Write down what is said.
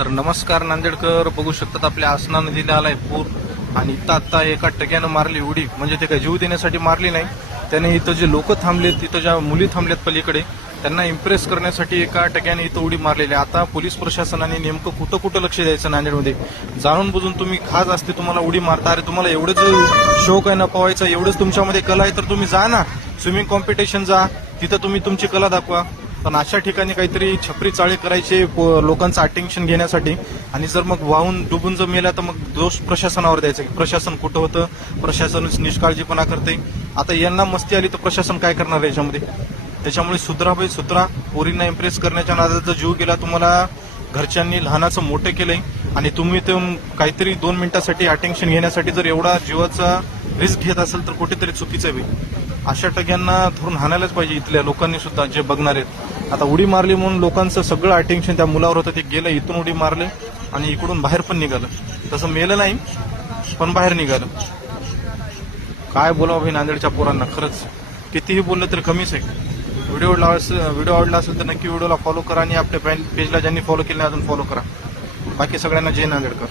तर नमस्कार नांदेडकर, बघू शकतात आपल्या आसना नदीला आलाय पूर आणि आता एका टक्यानं मारली उडी. म्हणजे ते काही जीव देण्यासाठी मारली नाही, त्याने इथं जे लोक थांबलेत, तिथं ज्या मुली थांबल्यात पलीकडे, त्यांना इम्प्रेस करण्यासाठी एका टक्याने इथं उडी मारलेली आहे. आता पोलीस प्रशासनाने नेमकं कुठं कुठं लक्ष द्यायचं नांदेडमध्ये, जाणून बुजून तुम्ही खास असते तुम्हाला उडी मारता. अरे तुम्हाला एवढंच शौक आहे ना पोहायचा, एवढंच तुमच्यामध्ये कला आहे, तर तुम्ही जा ना स्विमिंग कॉम्पिटिशन जा, तिथं तुम्ही तुमची कला दाखवा. पण अशा ठिकाणी काहीतरी छपरी चाळे करायचे लोकांचं अटेन्शन घेण्यासाठी, आणि जर मग वाहून डुबून जर मेला तर मग दोष प्रशासनावर द्यायचा की प्रशासन कुठं होतं, प्रशासन निष्काळजीपणा करते. आता यांना मस्ती आली तर प्रशासन काय करणार याच्यामध्ये? त्याच्यामुळे सुधरा भाई सुधरा. पोरींना इम्प्रेस करण्याच्या नादात जर जीव गेला, तुम्हाला घरच्यांनी लहानाचं मोठं केलंय आणि तुम्ही ते काहीतरी 2 मिनिटासाठी अटेन्शन घेण्यासाठी जर एवढा जीवाचा रिस्क घेत असेल तर कुठेतरी चुकीचं आहे भाई. अशा टक्यांना धरून हाणायलाच पाहिजे इथल्या लोकांनी सुद्धा, जे बघणार आहेत. आता उडी मारली म्हणून लोकांचं सगळं अटेन्शन त्या मुलावर होतं, ते गेलं, इथून उडी मारले आणि इकडून बाहेर पण निघालं. तसं मेलं नाही पण बाहेर निघालं. काय बोलावं भाई नांदेडच्या पोरांना, खरंच कितीही बोललं तर कमीच आहे. व्हिडिओ आवडला असेल तर नक्की व्हिडिओला फॉलो करा आणि आपल्या पेजला ज्यांनी फॉलो केलं अजून फॉलो करा. बाकी सगळ्यांना जय नांदेडकर.